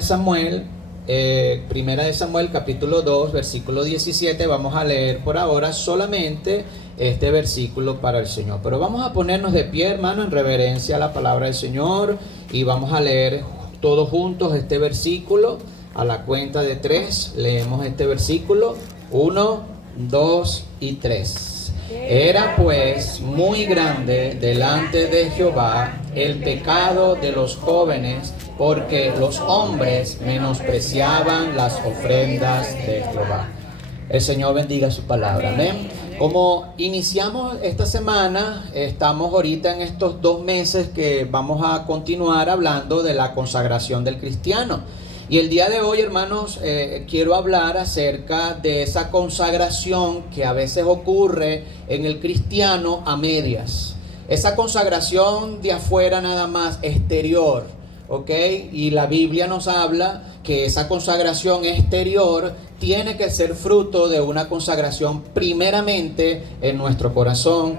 Samuel, Primera de Samuel, capítulo 2, versículo 17. Vamos a leer por ahora solamente este versículo para el Señor. Pero vamos a ponernos de pie, hermano, en reverencia a la palabra del Señor. Y vamos a leer todos juntos este versículo. A la cuenta de 3, leemos este versículo. 1, 2 y 3. Era pues muy grande delante de Jehová el pecado de los jóvenes, porque los hombres menospreciaban las ofrendas de Jehová. El Señor bendiga su palabra. Amén. Como iniciamos esta semana, estamos ahorita en estos 2 meses que vamos a continuar hablando de la consagración del cristiano. Y el día de hoy, hermanos, quiero hablar acerca de esa consagración que a veces ocurre en el cristiano a medias. Esa consagración de afuera nada más, exterior, ¿ok? Y la Biblia nos habla que esa consagración exterior tiene que ser fruto de una consagración primeramente en nuestro corazón,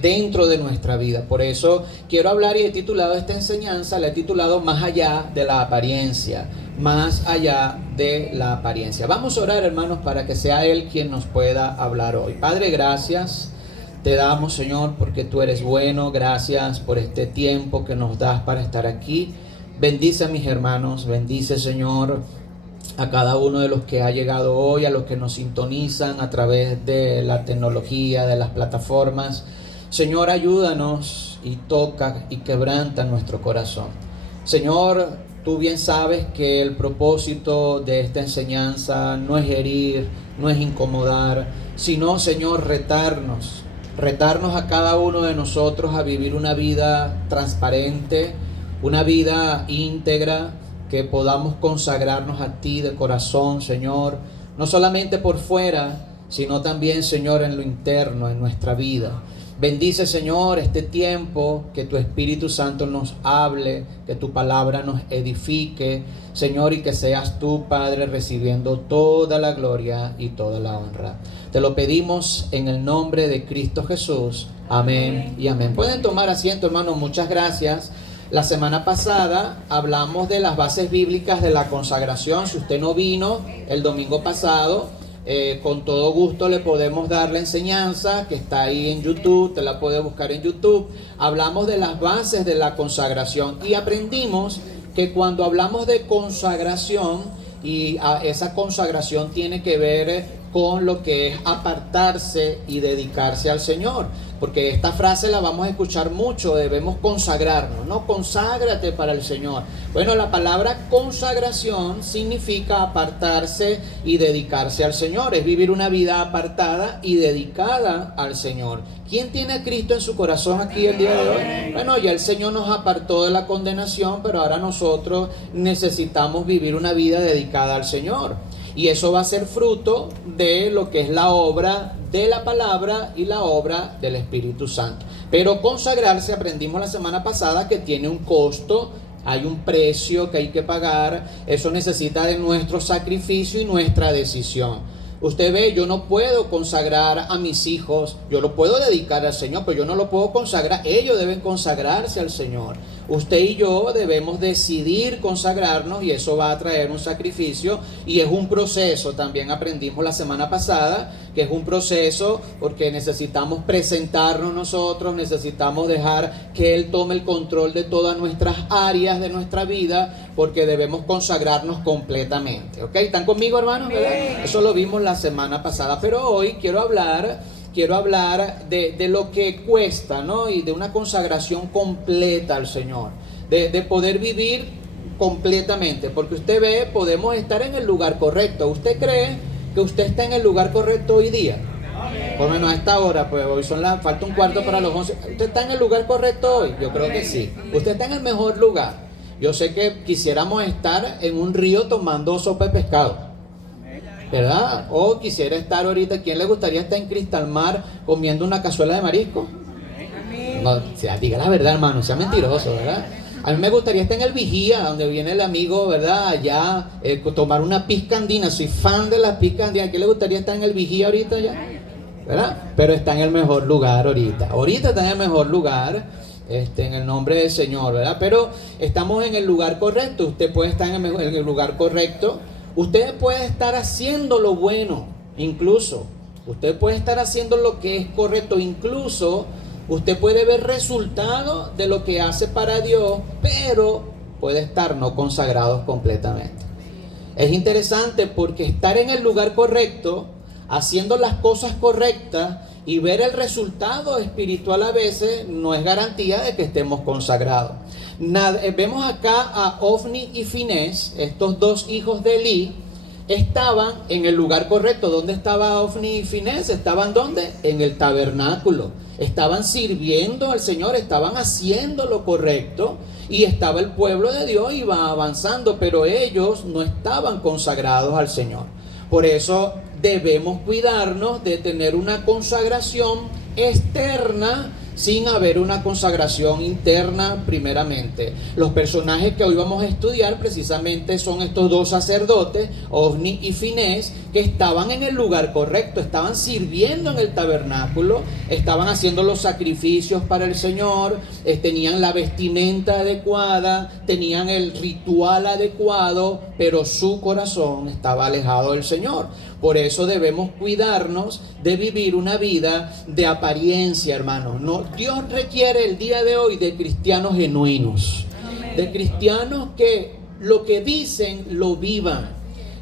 dentro de nuestra vida. Por eso quiero hablar y he titulado esta enseñanza, la he titulado Más allá de la apariencia. Más allá de la apariencia. Vamos a orar, hermanos, para que sea Él quien nos pueda hablar hoy. Padre, gracias. Te damos, Señor, porque tú eres bueno. Gracias por este tiempo que nos das para estar aquí. Bendice a mis hermanos. Bendice, Señor, a cada uno de los que ha llegado hoy, a los que nos sintonizan a través de la tecnología, de las plataformas. Señor, ayúdanos y toca y quebranta nuestro corazón. Señor, tú bien sabes que el propósito de esta enseñanza no es herir, no es incomodar, sino, Señor, retarnos a cada uno de nosotros a vivir una vida transparente, una vida íntegra, que podamos consagrarnos a ti de corazón, Señor, no solamente por fuera, sino también, Señor, en lo interno, en nuestra vida. Bendice, Señor, este tiempo, que tu Espíritu Santo nos hable, que tu palabra nos edifique, Señor, y que seas tú, Padre, recibiendo toda la gloria y toda la honra. Te lo pedimos en el nombre de Cristo Jesús. Amén y amén. Pueden tomar asiento, hermanos. Muchas gracias. La semana pasada hablamos de las bases bíblicas de la consagración. Si usted no vino el domingo pasado, con todo gusto le podemos dar la enseñanza que está ahí en YouTube, te la puede buscar en YouTube. Hablamos de las bases de la consagración y aprendimos que cuando hablamos de consagración, y esa consagración tiene que ver con lo que es apartarse y dedicarse al Señor, porque esta frase la vamos a escuchar mucho, debemos consagrarnos, ¿no? Conságrate para el Señor. Bueno, la palabra consagración significa apartarse y dedicarse al Señor, es vivir una vida apartada y dedicada al Señor. ¿Quién tiene a Cristo en su corazón aquí el día de hoy? Bueno, ya el Señor nos apartó de la condenación, pero ahora nosotros necesitamos vivir una vida dedicada al Señor. Y eso va a ser fruto de lo que es la obra de la palabra y la obra del Espíritu Santo. Pero consagrarse, aprendimos la semana pasada que tiene un costo, hay un precio que hay que pagar. Eso necesita de nuestro sacrificio y nuestra decisión. Usted ve, yo no puedo consagrar a mis hijos, yo lo puedo dedicar al Señor, pero yo no lo puedo consagrar, ellos deben consagrarse al Señor. Usted y yo debemos decidir consagrarnos y eso va a traer un sacrificio y es un proceso. También aprendimos la semana pasada que es un proceso porque necesitamos presentarnos nosotros, necesitamos dejar que Él tome el control de todas nuestras áreas de nuestra vida, porque debemos consagrarnos completamente. ¿Ok? ¿Están conmigo, hermanos? ¿Verdad? Eso lo vimos la semana pasada, pero hoy quiero hablar de lo que cuesta, ¿no? Y de una consagración completa al Señor, de poder vivir completamente, porque usted ve, podemos estar en el lugar correcto. ¿Usted cree que usted está en el lugar correcto hoy día? Por lo menos a esta hora, pues hoy falta un cuarto para los 11. ¿Usted está en el lugar correcto hoy? Yo creo que sí. Usted está en el mejor lugar. Yo sé que quisiéramos estar en un río tomando sopa de pescado, ¿verdad? O quisiera estar ahorita, ¿quién le gustaría estar en Cristal Mar comiendo una cazuela de marisco? No, diga la verdad, hermano, sea mentiroso, ¿verdad? A mí me gustaría estar en el Vigía, donde viene el amigo, ¿verdad? Allá, tomar una pizca andina. Soy fan de las pizcas andinas. ¿A quién le gustaría estar en el Vigía ahorita ya? ¿Verdad? Pero está en el mejor lugar ahorita. Ahorita está en el mejor lugar. en el nombre del Señor, ¿verdad? Pero estamos en el lugar correcto. Usted puede estar en el lugar correcto. Usted puede estar haciendo lo bueno, incluso. Usted puede estar haciendo lo que es correcto, incluso usted puede ver resultados de lo que hace para Dios, pero puede estar no consagrado completamente. Es interesante porque estar en el lugar correcto, haciendo las cosas correctas y ver el resultado espiritual a veces no es garantía de que estemos consagrados. Vemos acá a Ofni y Finés, estos dos hijos de Elí, estaban en el lugar correcto. ¿Dónde estaba Ofni y Finés? ¿Estaban dónde? En el tabernáculo. Estaban sirviendo al Señor, estaban haciendo lo correcto y estaba el pueblo de Dios, iba avanzando, pero ellos no estaban consagrados al Señor. Por eso debemos cuidarnos de tener una consagración externa sin haber una consagración interna primeramente. Los personajes que hoy vamos a estudiar precisamente son estos dos sacerdotes, Ofni y Finés, que estaban en el lugar correcto, estaban sirviendo en el tabernáculo, estaban haciendo los sacrificios para el Señor, tenían la vestimenta adecuada, tenían el ritual adecuado, pero su corazón estaba alejado del Señor. Por eso debemos cuidarnos de vivir una vida de apariencia, hermanos. No, Dios requiere el día de hoy de cristianos genuinos, de cristianos que lo que dicen lo vivan,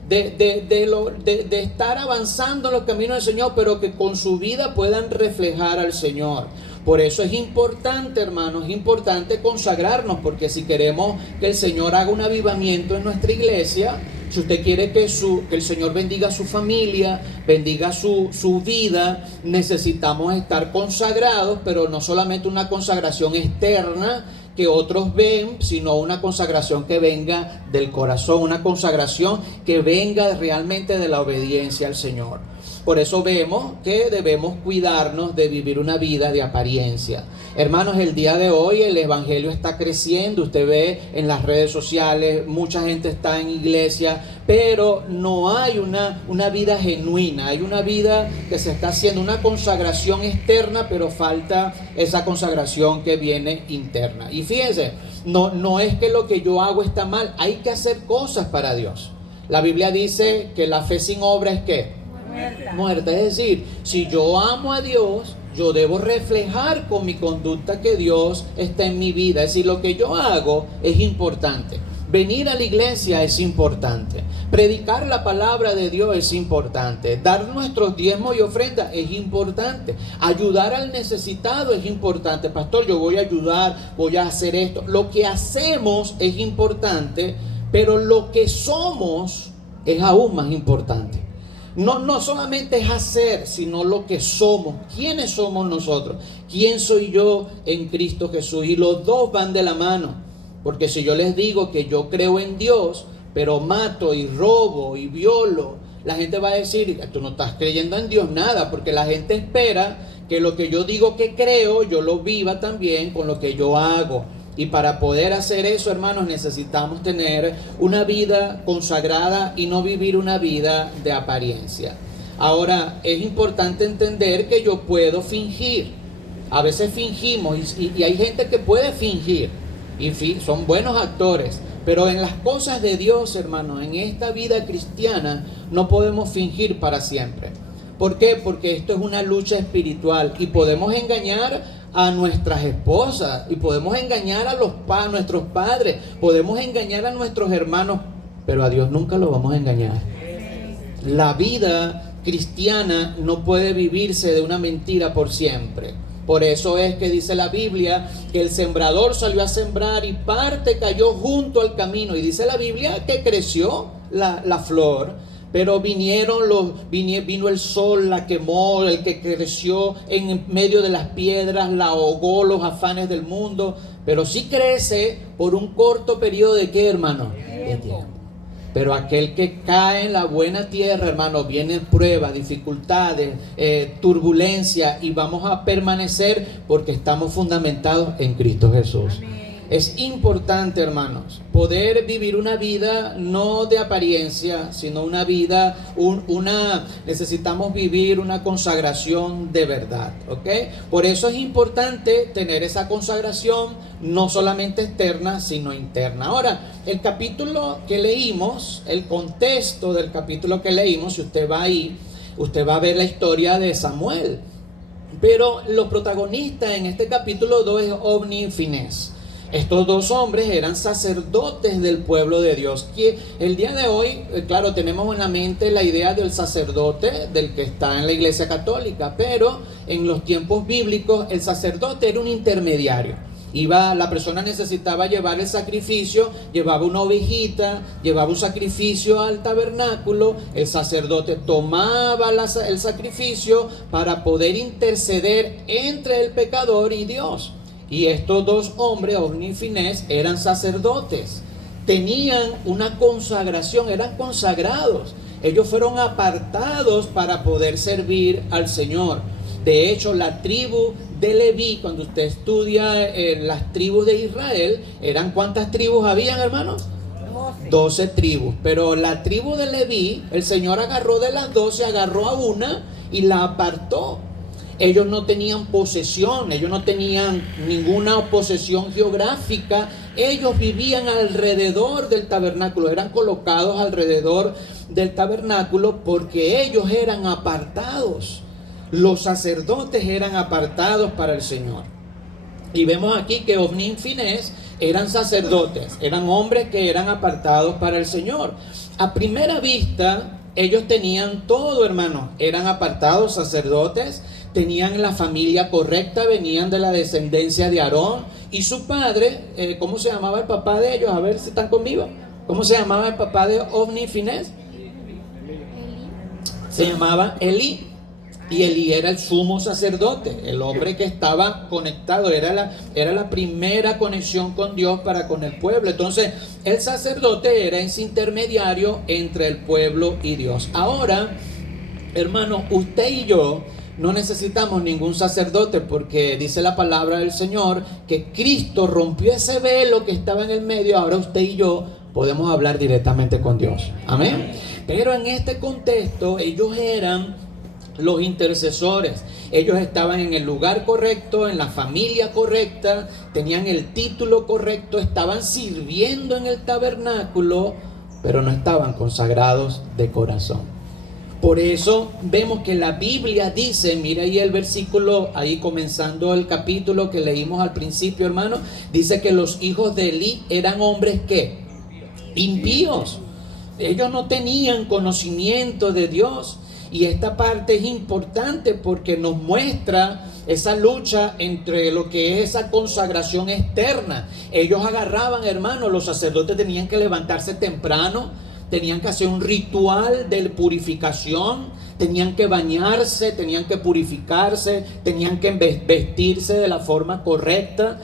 de estar avanzando en los caminos del Señor, pero que con su vida puedan reflejar al Señor. Por eso es importante, hermanos, es importante consagrarnos, porque si queremos que el Señor haga un avivamiento en nuestra iglesia, si usted quiere que el Señor bendiga a su familia, bendiga su vida, necesitamos estar consagrados, pero no solamente una consagración externa que otros ven, sino una consagración que venga del corazón, una consagración que venga realmente de la obediencia al Señor. Por eso vemos que debemos cuidarnos de vivir una vida de apariencia. Hermanos, el día de hoy el evangelio está creciendo. Usted ve en las redes sociales, mucha gente está en iglesia, pero no hay una vida genuina. Hay una vida que se está haciendo, una consagración externa, pero falta esa consagración que viene interna. Y fíjense, no es que lo que yo hago está mal, hay que hacer cosas para Dios. La Biblia dice que la fe sin obra es ¿qué? Muerta. Es decir, si yo amo a Dios, yo debo reflejar con mi conducta que Dios está en mi vida. Es decir, lo que yo hago es importante. Venir a la iglesia es importante. Predicar la palabra de Dios es importante. Dar nuestros diezmos y ofrendas es importante. Ayudar al necesitado es importante. Pastor, yo voy a ayudar, voy a hacer esto. Lo que hacemos es importante, pero lo que somos es aún más importante. No solamente es hacer, sino lo que somos. ¿Quiénes somos nosotros? ¿Quién soy yo en Cristo Jesús? Y los dos van de la mano. Porque si yo les digo que yo creo en Dios, pero mato y robo y violo, la gente va a decir, tú no estás creyendo en Dios nada, porque la gente espera que lo que yo digo que creo, yo lo viva también con lo que yo hago. Y para poder hacer eso, hermanos, necesitamos tener una vida consagrada y no vivir una vida de apariencia. Ahora, es importante entender que yo puedo fingir. A veces fingimos y hay gente que puede fingir y son buenos actores. Pero en las cosas de Dios, hermanos, en esta vida cristiana, no podemos fingir para siempre. ¿Por qué? Porque esto es una lucha espiritual y podemos engañar a nuestras esposas y podemos engañar a nuestros padres, podemos engañar a nuestros hermanos, pero a Dios nunca lo vamos a engañar. La vida cristiana no puede vivirse de una mentira por siempre. Por eso es que dice la Biblia que el sembrador salió a sembrar y parte cayó junto al camino, y dice la Biblia que creció la flor. Pero vino el sol, la quemó, el que creció en medio de las piedras, la ahogó los afanes del mundo. Pero sí crece por un corto periodo de ¿qué, hermano? De tiempo. Pero aquel que cae en la buena tierra, hermano, vienen pruebas, dificultades, turbulencia, y vamos a permanecer porque estamos fundamentados en Cristo Jesús. Amén. Es importante, hermanos, poder vivir una vida no de apariencia, sino una vida, necesitamos vivir una consagración de verdad, ¿ok? Por eso es importante tener esa consagración no solamente externa, sino interna. Ahora, el capítulo que leímos, el contexto del capítulo que leímos, si usted va ahí, usted va a ver la historia de Samuel. Pero los protagonistas en este capítulo 2 es Ofni y Finés. Estos dos hombres eran sacerdotes del pueblo de Dios. Que el día de hoy, claro, tenemos en la mente la idea del sacerdote, del que está en la iglesia católica, pero en los tiempos bíblicos el sacerdote era un intermediario. La persona necesitaba llevar el sacrificio, llevaba una ovejita, llevaba un sacrificio al tabernáculo, el sacerdote tomaba el sacrificio para poder interceder entre el pecador y Dios. Y estos dos hombres, Ofni y Finés, eran sacerdotes, tenían una consagración, eran consagrados. Ellos fueron apartados para poder servir al Señor. De hecho, la tribu de Leví, cuando usted estudia las tribus de Israel, ¿cuántas tribus habían, hermanos? 12 tribus. Pero la tribu de Leví, el Señor agarró de las 12, agarró a una y la apartó. Ellos no tenían posesión, ellos no tenían ninguna posesión geográfica. Ellos vivían alrededor del tabernáculo, eran colocados alrededor del tabernáculo porque ellos eran apartados. Los sacerdotes eran apartados para el Señor. Y vemos aquí que Ofni y Finés eran sacerdotes, eran hombres que eran apartados para el Señor. A primera vista, ellos tenían todo, hermano. Eran apartados, sacerdotes, tenían la familia correcta, venían de la descendencia de Aarón. Y su padre, ¿cómo se llamaba el papá de ellos? A ver si están conmigo. ¿Cómo se llamaba el papá de Ofni y Finés? Se llamaba Elí. Y Elí era el sumo sacerdote, el hombre que estaba conectado, era la primera conexión con Dios para con el pueblo. Entonces, el sacerdote era ese intermediario entre el pueblo y Dios. Ahora, hermano, usted y yo no necesitamos ningún sacerdote, porque dice la palabra del Señor que Cristo rompió ese velo que estaba en el medio. Ahora usted y yo podemos hablar directamente con Dios. Amén. Pero en este contexto, ellos eran los intercesores. Ellos estaban en el lugar correcto, en la familia correcta, tenían el título correcto, estaban sirviendo en el tabernáculo, pero no estaban consagrados de corazón. Por eso vemos que la Biblia dice, mira ahí el versículo, ahí comenzando el capítulo que leímos al principio, hermano, dice que los hijos de Elí eran hombres ¿qué? Impíos. Ellos no tenían conocimiento de Dios. Y esta parte es importante porque nos muestra esa lucha entre lo que es esa consagración externa. Ellos agarraban, hermanos, los sacerdotes tenían que levantarse temprano, tenían que hacer un ritual de purificación, tenían que bañarse, tenían que purificarse, tenían que vestirse de la forma correcta.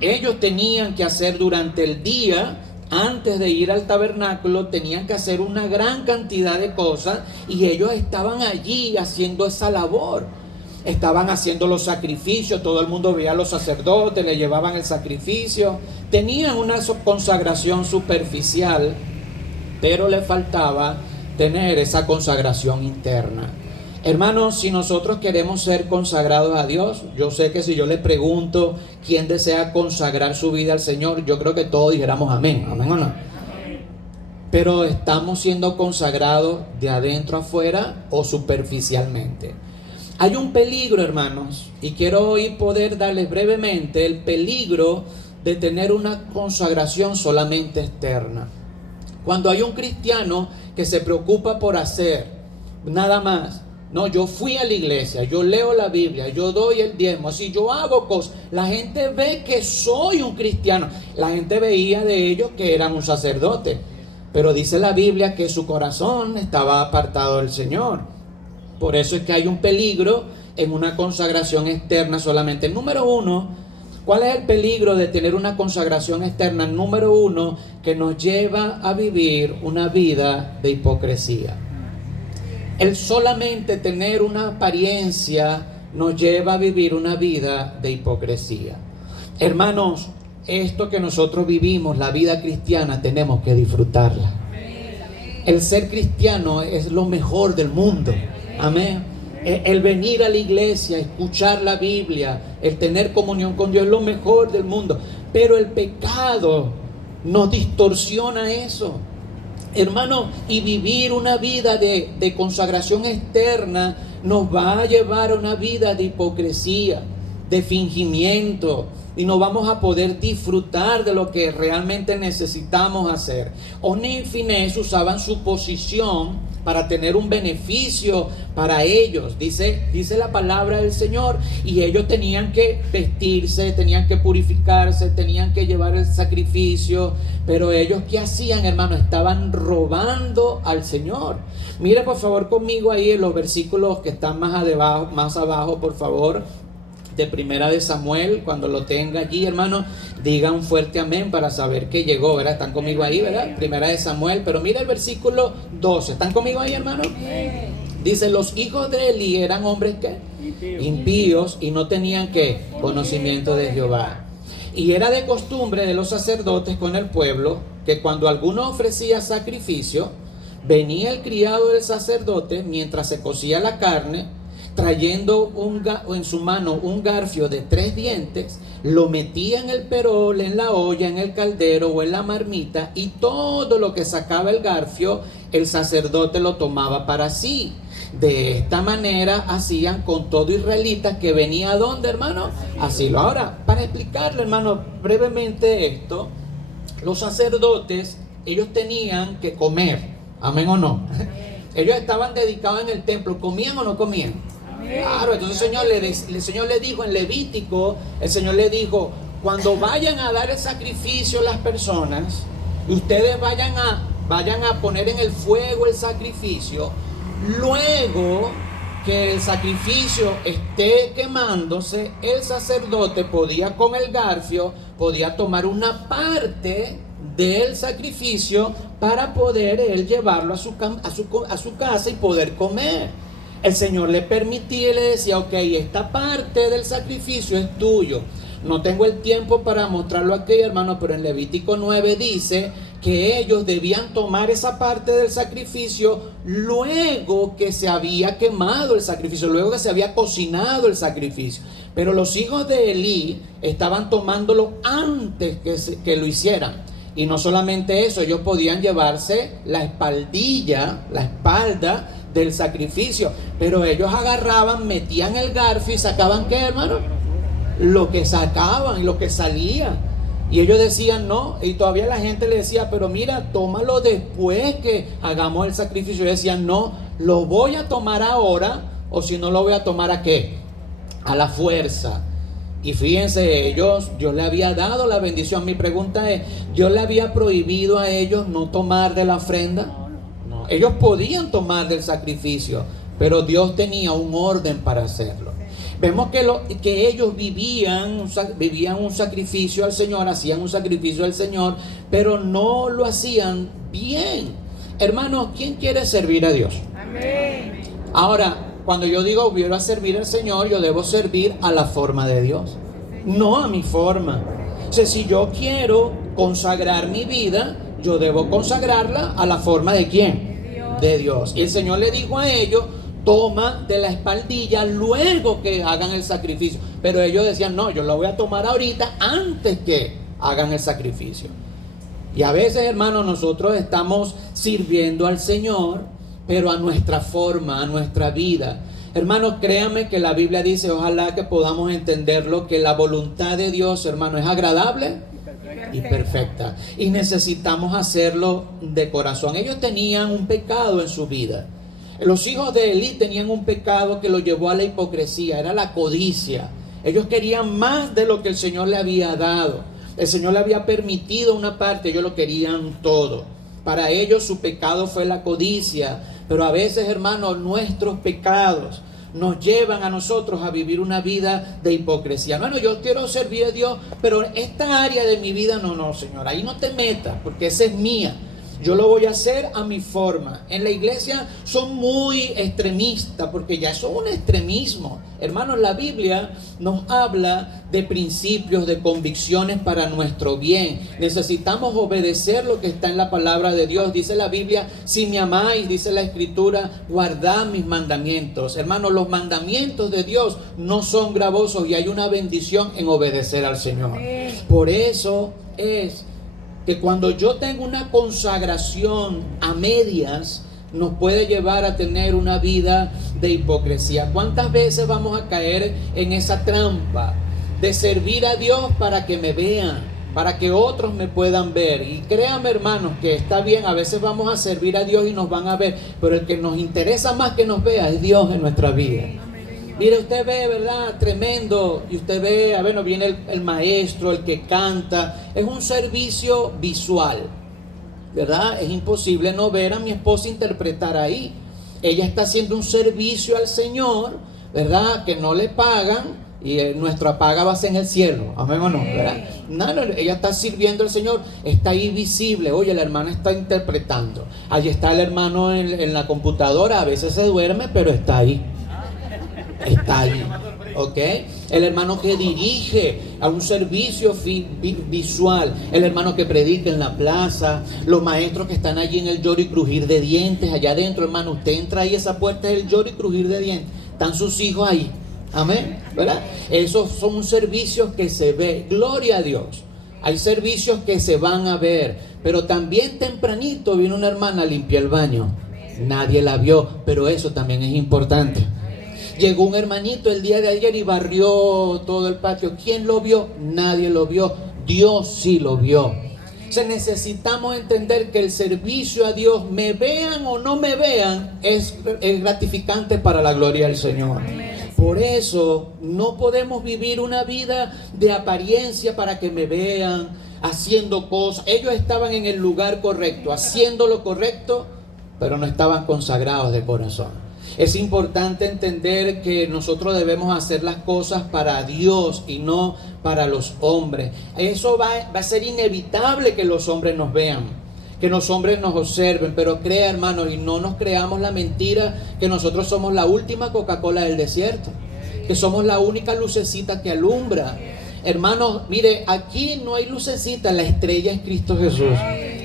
Ellos tenían que hacer durante el día, antes de ir al tabernáculo, tenían que hacer una gran cantidad de cosas, y ellos estaban allí haciendo esa labor. Estaban haciendo los sacrificios, todo el mundo veía a los sacerdotes, le llevaban el sacrificio. Tenían una consagración superficial, pero le faltaba tener esa consagración interna. Hermanos, si nosotros queremos ser consagrados a Dios, yo sé que si yo le pregunto quién desea consagrar su vida al Señor, yo creo que todos dijéramos amén, amén o no. Pero ¿estamos siendo consagrados de adentro afuera o superficialmente? Hay un peligro, hermanos, y quiero hoy poder darles brevemente el peligro de tener una consagración solamente externa. Cuando hay un cristiano que se preocupa por hacer nada más, no, yo fui a la iglesia, yo leo la Biblia, yo doy el diezmo, así yo hago cosas, la gente ve que soy un cristiano. La gente veía de ellos que eran un sacerdote, pero dice la Biblia que su corazón estaba apartado del Señor. Por eso es que hay un peligro en una consagración externa solamente. Número uno, ¿cuál es el peligro de tener una consagración externa? Número uno, que nos lleva a vivir una vida de hipocresía. El solamente tener una apariencia nos lleva a vivir una vida de hipocresía. Hermanos, esto que nosotros vivimos, la vida cristiana, tenemos que disfrutarla. El ser cristiano es lo mejor del mundo. Amén. El venir a la iglesia, escuchar la Biblia, el tener comunión con Dios es lo mejor del mundo. Pero el pecado nos distorsiona eso, hermano, y vivir una vida de consagración externa nos va a llevar a una vida de hipocresía, de fingimiento, y no vamos a poder disfrutar de lo que realmente necesitamos hacer. Ofni y Finés usaban su posición para tener un beneficio para ellos, dice la palabra del Señor, y ellos tenían que vestirse, tenían que purificarse, tenían que llevar el sacrificio, pero ellos, ¿qué hacían, hermano? Estaban robando al Señor. Mire por favor conmigo ahí en los versículos que están más abajo, por favor, de Primera de Samuel. Cuando lo tenga allí, hermano, diga un fuerte amén para saber que llegó, ¿verdad? Están conmigo ahí, ¿verdad? Primera de Samuel, pero mira el versículo 12. ¿Están conmigo ahí, hermano? Dice, los hijos de Eli eran hombres ¿qué? Impíos, y no tenían ¿qué? Conocimiento de Jehová. Y era de costumbre de los sacerdotes con el pueblo que cuando alguno ofrecía sacrificio, venía el criado del sacerdote mientras se cocía la carne, trayendo en su mano un garfio de 3 dientes, lo metía en el perol, en la olla, en el caldero o en la marmita, y todo lo que sacaba el garfio, el sacerdote lo tomaba para sí. De esta manera hacían con todo israelita que venía ¿a dónde, hermano? Así. Ahora, para explicarle, hermano, brevemente esto, los sacerdotes, ellos tenían que comer, amén o no. Ellos estaban dedicados en el templo, ¿comían o no comían? Claro, entonces el Señor le dijo en Levítico, el Señor le dijo, cuando vayan a dar el sacrificio a las personas, y ustedes vayan a poner en el fuego el sacrificio, luego que el sacrificio esté quemándose, el sacerdote podía con el garfio, podía tomar una parte del sacrificio para poder él llevarlo a su casa y poder comer. El Señor le permitía y le decía, ok, esta parte del sacrificio es tuyo. No tengo el tiempo para mostrarlo aquí, hermano, pero en Levítico 9 dice que ellos debían tomar esa parte del sacrificio luego que se había quemado el sacrificio, luego que se había cocinado el sacrificio. Pero los hijos de Elí estaban tomándolo antes que lo hicieran. Y no solamente eso, ellos podían llevarse la espalda del sacrificio, pero ellos agarraban, metían el garfio y sacaban ¿qué, hermano? Lo que sacaban y lo que salía. Y ellos decían no, y todavía la gente le decía, pero mira, tómalo después que hagamos el sacrificio. Y decían no, lo voy a tomar ahora, o si no lo voy a tomar ¿a qué? A la fuerza. Y fíjense, Dios le había dado la bendición. Mi pregunta es, ¿Dios le había prohibido a ellos no tomar de la ofrenda? No. Ellos podían tomar del sacrificio, pero Dios tenía un orden para hacerlo. Vemos que ellos vivían un sacrificio al Señor, hacían un sacrificio al Señor, pero no lo hacían bien. Hermanos, ¿quién quiere servir a Dios? Amén. Ahora, cuando yo digo voy a servir al Señor, yo debo servir a la forma de Dios, no a mi forma. O sea, si yo quiero consagrar mi vida, yo debo consagrarla a la forma ¿de quién? De Dios. Y el Señor le dijo a ellos, toma de la espaldilla luego que hagan el sacrificio. Pero ellos decían, no, yo lo voy a tomar ahorita antes que hagan el sacrificio. Y a veces, hermanos, nosotros estamos sirviendo al Señor, pero a nuestra forma, a nuestra vida. Hermanos, créanme que la Biblia dice, ojalá que podamos entenderlo, que la voluntad de Dios, hermano, es agradable y perfecta. Y necesitamos hacerlo de corazón. Ellos tenían un pecado en su vida. Los hijos de Elí tenían un pecado que los llevó a la hipocresía, era la codicia. Ellos querían más de lo que el Señor le había dado. El Señor le había permitido una parte, ellos lo querían todo. Para ellos su pecado fue la codicia. Pero a veces, hermanos, nuestros pecados nos llevan a nosotros a vivir una vida de hipocresía. Bueno, yo quiero servir a Dios, pero esta área de mi vida no, Señor, ahí no te metas, porque esa es mía. Yo lo voy a hacer a mi forma. En la iglesia son muy extremistas, porque ya son un extremismo. Hermanos, la Biblia nos habla de principios, de convicciones para nuestro bien. Necesitamos obedecer lo que está en la palabra de Dios. Dice la Biblia, si me amáis, dice la Escritura, guardad mis mandamientos. Hermanos, los mandamientos de Dios no son gravosos y hay una bendición en obedecer al Señor. Por eso es que cuando yo tengo una consagración a medias, nos puede llevar a tener una vida de hipocresía. ¿Cuántas veces vamos a caer en esa trampa de servir a Dios para que me vean, para que otros me puedan ver? Y créanme, hermanos, que está bien, a veces vamos a servir a Dios y nos van a ver, pero el que nos interesa más que nos vea es Dios en nuestra vida. Mire, usted ve, ¿verdad? Tremendo. Y usted ve, bueno, viene el maestro, el que canta. Es un servicio visual, ¿verdad? Es imposible no ver a mi esposa interpretar ahí. Ella está haciendo un servicio al Señor, ¿verdad? Que no le pagan. Y nuestra paga va a ser en el cielo. Amén o no, ¿verdad? No, ella está sirviendo al Señor. Está ahí visible. Oye, la hermana está interpretando. Allí está el hermano en la computadora. A veces se duerme, pero está ahí. Está ahí, ¿ok? El hermano que dirige a un servicio visual, el hermano que predica en la plaza, los maestros que están allí en el lloro y crujir de dientes, allá adentro, hermano, usted entra ahí, esa puerta es el lloro y crujir de dientes, están sus hijos ahí, amén, ¿verdad? Esos son servicios que se ve, gloria a Dios. Hay servicios que se van a ver, pero también tempranito vino una hermana a limpiar el baño, nadie la vio, pero eso también es importante. Llegó un hermanito el día de ayer y barrió todo el patio. ¿Quién lo vio? Nadie lo vio. Dios sí lo vio. O sea, necesitamos entender que el servicio a Dios, me vean o no me vean, es gratificante para la gloria del Señor. Por eso no podemos vivir una vida de apariencia para que me vean, haciendo cosas. Ellos estaban en el lugar correcto, haciendo lo correcto, pero no estaban consagrados de corazón. Es importante entender que nosotros debemos hacer las cosas para Dios y no para los hombres. Eso va a ser inevitable que los hombres nos vean, que los hombres nos observen, pero crea, hermanos, y no nos creamos la mentira que nosotros somos la última Coca-Cola del desierto, que somos la única lucecita que alumbra. Hermanos, mire, aquí no hay lucecita, la estrella es Cristo Jesús.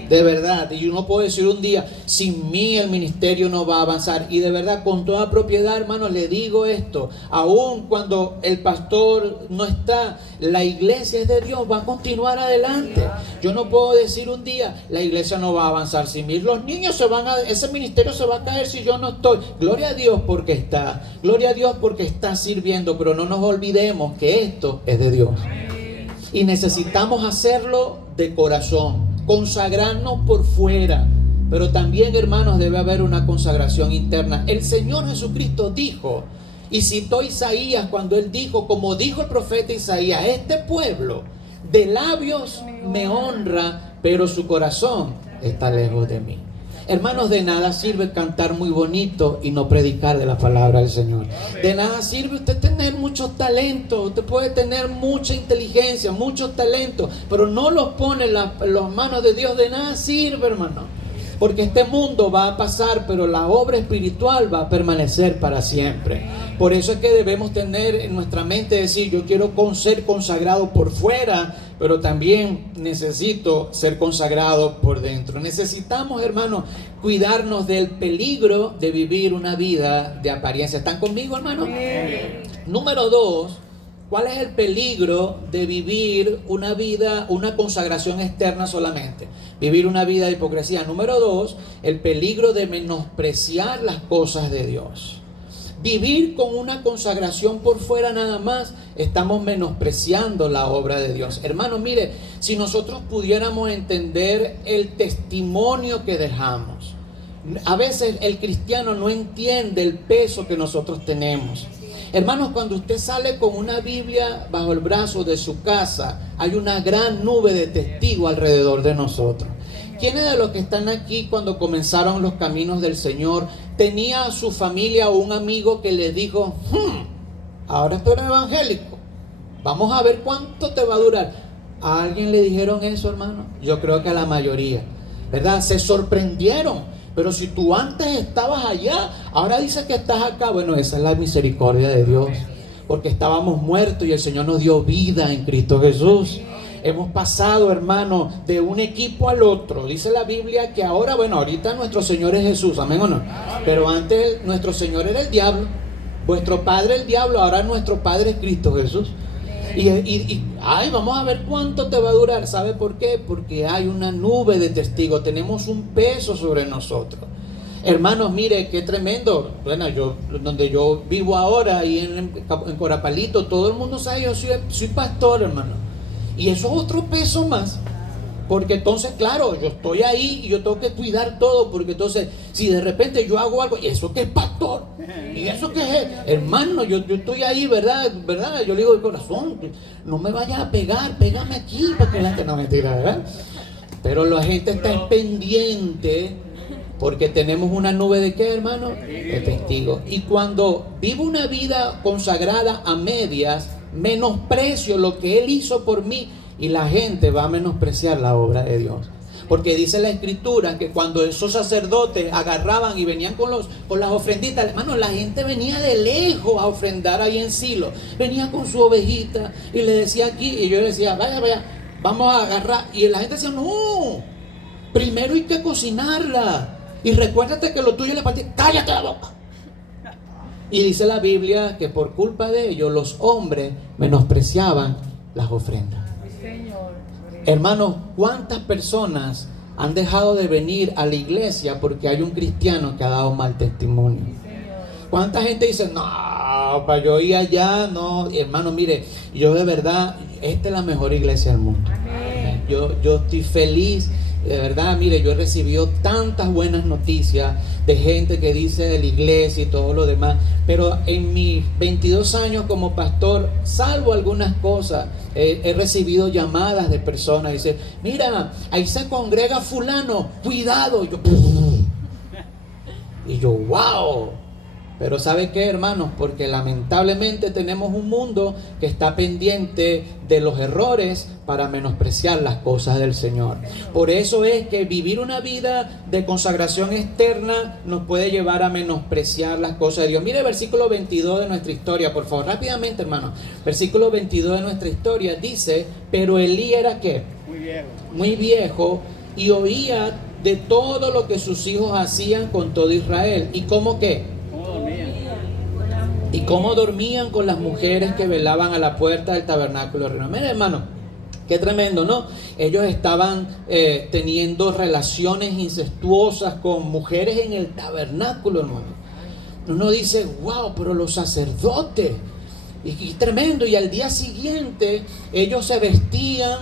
De verdad, y uno puede decir un día, sin mí el ministerio no va a avanzar. Y de verdad, con toda propiedad, hermano, le digo esto, aun cuando el pastor no está, la iglesia es de Dios, va a continuar adelante. Yo no puedo decir un día, la iglesia no va a avanzar sin mí. Los niños ese ministerio se va a caer si yo no estoy. Gloria a Dios porque está, gloria a Dios porque está sirviendo, pero no nos olvidemos que esto es de Dios. Y necesitamos hacerlo de corazón, consagrarnos por fuera, pero también, hermanos, debe haber una consagración interna. El Señor Jesucristo dijo, y citó Isaías cuando él dijo, como dijo el profeta Isaías, este pueblo de labios me honra, pero su corazón está lejos de mí. Hermanos, de nada sirve cantar muy bonito y no predicar de la palabra del Señor. De nada sirve usted tener muchos talentos. Usted puede tener mucha inteligencia, muchos talentos, pero no los pone en las manos de Dios. De nada sirve, hermano. Porque este mundo va a pasar, pero la obra espiritual va a permanecer para siempre. Por eso es que debemos tener en nuestra mente decir, yo quiero ser consagrado por fuera, pero también necesito ser consagrado por dentro. Necesitamos, hermanos, cuidarnos del peligro de vivir una vida de apariencia. ¿Están conmigo, hermano? Número 2, ¿cuál es el peligro de vivir una vida, una consagración externa solamente? Vivir una vida de hipocresía. Número 2, el peligro de menospreciar las cosas de Dios. Vivir con una consagración por fuera nada más, estamos menospreciando la obra de Dios. Hermano, mire, si nosotros pudiéramos entender el testimonio que dejamos. A veces el cristiano no entiende el peso que nosotros tenemos. Hermanos, cuando usted sale con una Biblia bajo el brazo de su casa, hay una gran nube de testigos alrededor de nosotros. ¿Quiénes de los que están aquí cuando comenzaron los caminos del Señor tenía a su familia o un amigo que le dijo, ahora tú eres evangélico, vamos a ver cuánto te va a durar? ¿A alguien le dijeron eso, hermano? Yo creo que a la mayoría. ¿verdad? Se sorprendieron. Pero si tú antes estabas allá, ahora dices que estás acá. Bueno, esa es la misericordia de Dios. Porque estábamos muertos y el Señor nos dio vida en Cristo Jesús. Hemos pasado, hermano, de un equipo al otro. Dice la Biblia que ahora, bueno, ahorita nuestro Señor es Jesús, amén o no. Pero antes nuestro Señor era el diablo. Vuestro padre el diablo, ahora nuestro Padre es Cristo Jesús. Ay, vamos a ver cuánto te va a durar. ¿Sabe por qué? Porque hay una nube de testigos. Tenemos un peso sobre nosotros. Hermanos, mire, qué tremendo. Bueno, donde yo vivo ahora, ahí en Corapalito, todo el mundo sabe, yo soy pastor, hermano. Y eso es otro peso más. Porque entonces, claro, yo estoy ahí y yo tengo que cuidar todo. Porque entonces, si de repente yo hago algo, ¿y eso qué es pastor? ¿Y eso qué es? Hermano, yo estoy ahí, ¿verdad? Yo le digo de corazón, no me vayas a pegar, pégame aquí para que la gente no me tire, ¿verdad? Pero la gente está pendiente porque tenemos una nube de ¿qué, hermano? De testigos. Y cuando vivo una vida consagrada a medias, menosprecio lo que Él hizo por mí. Y la gente va a menospreciar la obra de Dios. Porque dice la Escritura que cuando esos sacerdotes agarraban y venían con las ofrenditas, hermano, la gente venía de lejos a ofrendar ahí en Silo. Venía con su ovejita y le decía aquí, y yo le decía, vaya, vamos a agarrar. Y la gente decía, no, primero hay que cocinarla. Y recuérdate que lo tuyo le partí, cállate la boca. Y dice la Biblia que por culpa de ellos los hombres menospreciaban las ofrendas. Hermanos, ¿cuántas personas han dejado de venir a la iglesia porque hay un cristiano que ha dado mal testimonio? ¿Cuánta gente dice, no, para yo ir allá, no? Hermano, mire, yo de verdad, esta es la mejor iglesia del mundo. Yo estoy feliz. De verdad, mire, yo he recibido tantas buenas noticias de gente que dice de la iglesia y todo lo demás, pero en mis 22 años como pastor, salvo algunas cosas, he recibido llamadas de personas y dicen, mira, ahí se congrega fulano, cuidado. Y yo, wow. Pero ¿sabe qué, hermanos? Porque lamentablemente tenemos un mundo que está pendiente de los errores para menospreciar las cosas del Señor. Por eso es que vivir una vida de consagración externa nos puede llevar a menospreciar las cosas de Dios. Mire el versículo 22 de nuestra historia, por favor, rápidamente, hermanos. Versículo 22 de nuestra historia dice, pero Elí era ¿qué? Muy viejo y oía de todo lo que sus hijos hacían con todo Israel. ¿Y cómo qué? Y cómo dormían con las mujeres que velaban a la puerta del tabernáculo. Mira, hermano, qué tremendo, ¿no? Ellos estaban teniendo relaciones incestuosas con mujeres en el tabernáculo, hermano. Uno dice, wow, pero los sacerdotes, y tremendo. Y al día siguiente ellos se vestían,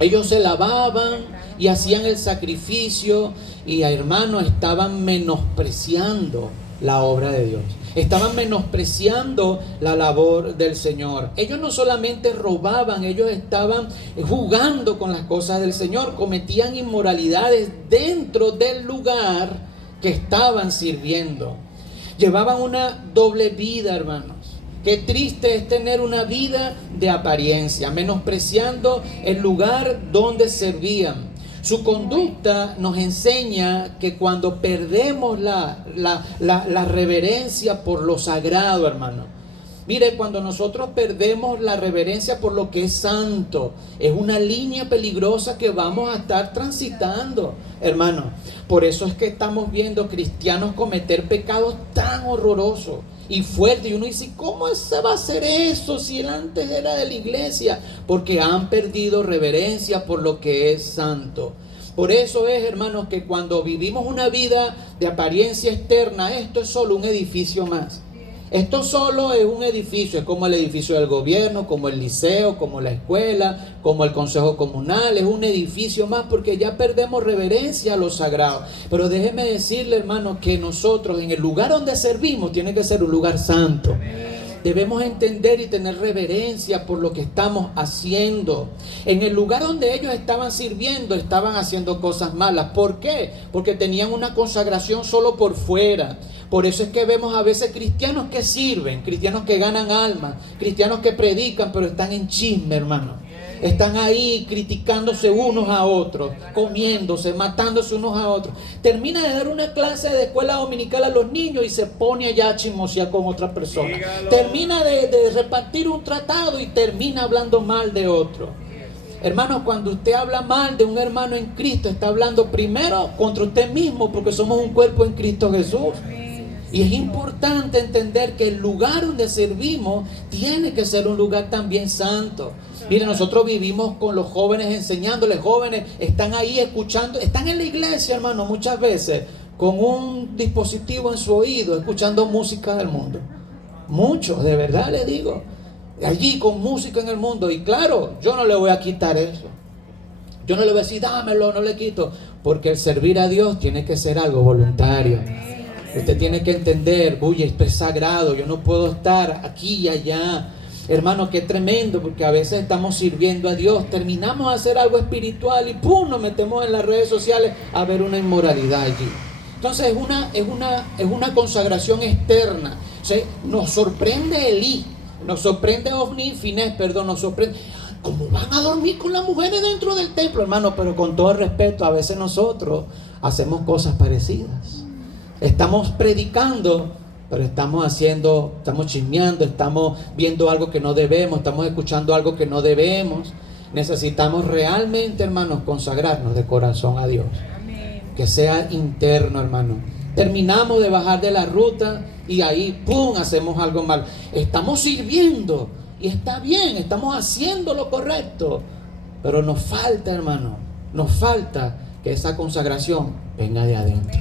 ellos se lavaban y hacían el sacrificio. Y hermano, estaban menospreciando la obra de Dios. Estaban menospreciando la labor del Señor. Ellos no solamente robaban, ellos estaban jugando con las cosas del Señor, cometían inmoralidades dentro del lugar que estaban sirviendo. Llevaban una doble vida, hermanos. Qué triste es tener una vida de apariencia, menospreciando el lugar donde servían. Su conducta nos enseña que cuando perdemos la reverencia por lo sagrado, hermano. Mire, cuando nosotros perdemos la reverencia por lo que es santo, es una línea peligrosa que vamos a estar transitando, hermano. Por eso es que estamos viendo cristianos cometer pecados tan horrorosos y fuertes. Y uno dice, ¿cómo se va a hacer eso si él antes era de la iglesia? Porque han perdido reverencia por lo que es santo. Por eso es, hermanos, que cuando vivimos una vida de apariencia externa, esto es solo un edificio más. Esto solo es un edificio, es como el edificio del gobierno, como el liceo, como la escuela, como el consejo comunal, es un edificio más porque ya perdemos reverencia a lo sagrado. Pero déjeme decirle, hermano, que nosotros en el lugar donde servimos tiene que ser un lugar santo. Debemos entender y tener reverencia por lo que estamos haciendo. En el lugar donde ellos estaban sirviendo, estaban haciendo cosas malas. ¿Por qué? Porque tenían una consagración solo por fuera. Por eso es que vemos a veces cristianos que sirven, cristianos que ganan almas, cristianos que predican, pero están en chisme, hermano. Están ahí criticándose unos a otros, comiéndose, matándose unos a otros. Termina de dar una clase de escuela dominical a los niños y se pone allá a chismosear con otra persona. Dígalo. Termina de repartir un tratado y termina hablando mal de otro. Hermanos, cuando usted habla mal de un hermano en Cristo, está hablando primero contra usted mismo, porque somos un cuerpo en Cristo Jesús. Y es importante entender que el lugar donde servimos tiene que ser un lugar también santo. Mire, nosotros vivimos con los jóvenes, enseñándoles. Jóvenes están ahí escuchando, están en la iglesia, hermano, muchas veces con un dispositivo en su oído, escuchando música del mundo. Muchos, de verdad les digo, allí con música en el mundo. Y claro, yo no le voy a quitar eso. Yo no le voy a decir, dámelo, no le quito. Porque el servir a Dios tiene que ser algo voluntario. Usted tiene que entender, uy, esto es sagrado, yo no puedo estar aquí y allá. Hermano, qué tremendo, porque a veces estamos sirviendo a Dios, terminamos de hacer algo espiritual y ¡pum!, nos metemos en las redes sociales a ver una inmoralidad allí. Entonces es una consagración externa. O sea, nos sorprende Elí, nos sorprende Ofni y Finés, nos sorprende. ¿Cómo van a dormir con las mujeres dentro del templo, hermano? Pero con todo el respeto, a veces nosotros hacemos cosas parecidas. Estamos predicando, pero estamos chismeando, estamos viendo algo que no debemos, estamos escuchando algo que no debemos. Necesitamos realmente, hermanos, consagrarnos de corazón a Dios. Que sea interno, hermano. Terminamos de bajar de la ruta y ahí, ¡pum!, hacemos algo mal. Estamos sirviendo y está bien, estamos haciendo lo correcto, pero nos falta, hermano, nos falta que esa consagración venga de adentro.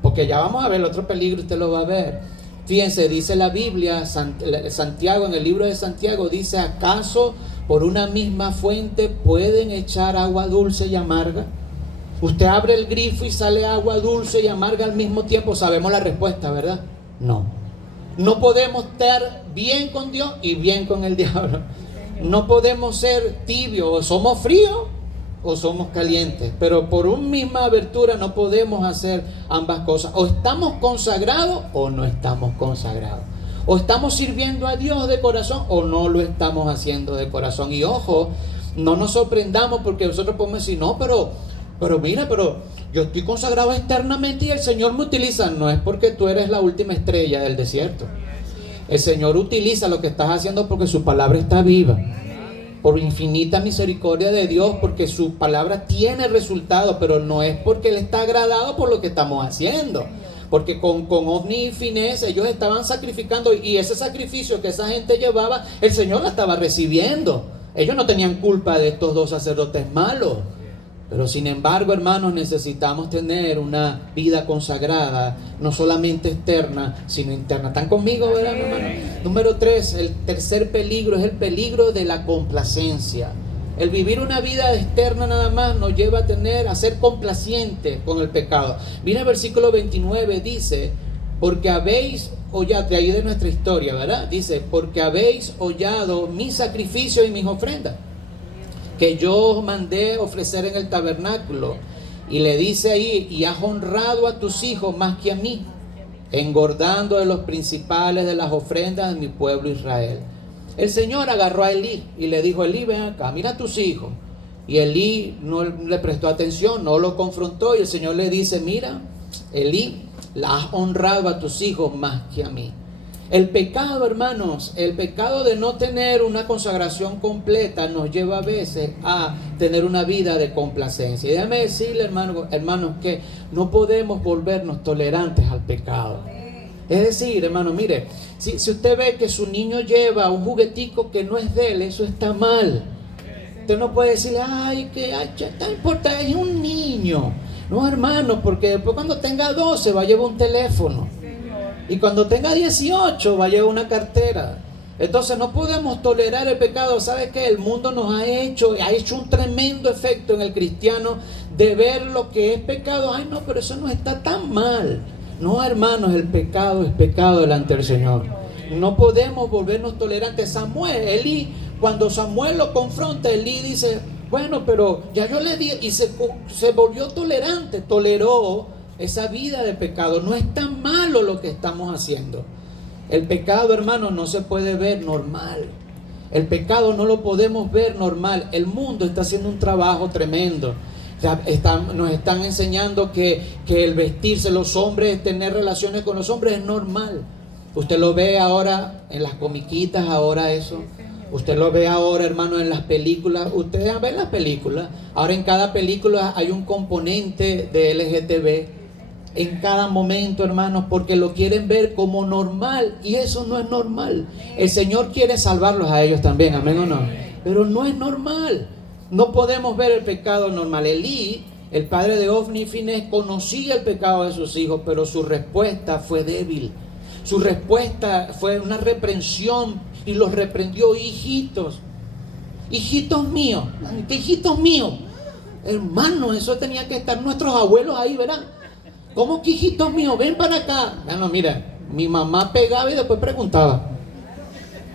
Porque ya vamos a ver el otro peligro, usted lo va a ver. Fíjense, dice la Biblia, Santiago, en el libro de Santiago, dice: ¿acaso por una misma fuente pueden echar agua dulce y amarga? Usted abre el grifo y sale agua dulce y amarga al mismo tiempo. Sabemos la respuesta, ¿verdad? No. No podemos estar bien con Dios y bien con el diablo. No podemos ser tibios, o somos fríos o somos calientes, pero por una misma abertura no podemos hacer ambas cosas. O estamos consagrados o no estamos consagrados. O estamos sirviendo a Dios de corazón o no lo estamos haciendo de corazón. Y ojo, no nos sorprendamos, porque nosotros podemos decir, no, pero mira, pero yo estoy consagrado externamente y el Señor me utiliza. No es porque tú eres la última estrella del desierto. El Señor utiliza lo que estás haciendo porque su palabra está viva. Por infinita misericordia de Dios, porque su palabra tiene resultado, pero no es porque Él está agradado por lo que estamos haciendo. Porque con Ofni y Finés ellos estaban sacrificando, y ese sacrificio que esa gente llevaba, el Señor la estaba recibiendo. Ellos no tenían culpa de estos dos sacerdotes malos. Pero sin embargo, hermanos, necesitamos tener una vida consagrada, no solamente externa, sino interna. ¿Están conmigo, verdad, hermano? Número 3, el tercer peligro es el peligro de la complacencia. El vivir una vida externa nada más nos lleva a ser complacientes con el pecado. Mira el versículo 29, dice: porque habéis hollado, de ahí de nuestra historia, ¿verdad? Dice: porque habéis hollado mi sacrificio y mis ofrendas, que yo os mandé ofrecer en el tabernáculo. Y le dice ahí: y has honrado a tus hijos más que a mí, engordando de los principales de las ofrendas de mi pueblo Israel. El Señor agarró a Elí y le dijo: Elí, ven acá, mira a tus hijos. Y Elí no le prestó atención, no lo confrontó, y el Señor le dice: mira, Elí, la has honrado a tus hijos más que a mí. El pecado, hermanos, el pecado de no tener una consagración completa nos lleva a veces a tener una vida de complacencia. Y déjame decirle, hermanos, que no podemos volvernos tolerantes al pecado. Es decir, hermano, mire, si usted ve que su niño lleva un juguetico que no es de él, eso está mal. Usted no puede decirle: ay, no importa, es un niño. No, hermano, porque después cuando tenga 12 va a llevar un teléfono. Y cuando tenga 18 va a llevar una cartera. Entonces no podemos tolerar el pecado. ¿Sabe qué? El mundo nos ha hecho un tremendo efecto en el cristiano de ver lo que es pecado. Ay, no, pero eso no está tan mal. No, hermanos, el pecado es pecado delante del Señor. No podemos volvernos tolerantes. Elí, cuando Samuel lo confronta, Elí dice: bueno, pero ya yo le di, y se volvió tolerante, toleró esa vida de pecado. No es tan malo lo que estamos haciendo. El pecado, hermano, no se puede ver normal. El pecado no lo podemos ver normal. El mundo está haciendo un trabajo tremendo. Nos están enseñando que el vestirse, los hombres, tener relaciones con los hombres es normal. Usted lo ve ahora en las comiquitas, ahora eso. Usted lo ve ahora, hermano, en las películas. Ustedes ven las películas. Ahora en cada película hay un componente de LGTB. En cada momento, hermanos, porque lo quieren ver como normal. Y eso no es normal. El Señor quiere salvarlos a ellos también, amén o no. Pero no es normal. No podemos ver el pecado normal. Elí, el padre de Ofni y Finés, conocía el pecado de sus hijos, pero su respuesta fue débil. Su respuesta fue una reprensión y los reprendió: hijitos, hijitos míos. ¿Qué hijitos míos? Hermano, eso tenía que estar nuestros abuelos ahí, ¿verdad? ¿Cómo que hijitos míos? Ven para acá. Bueno, mira, mi mamá pegaba y después preguntaba: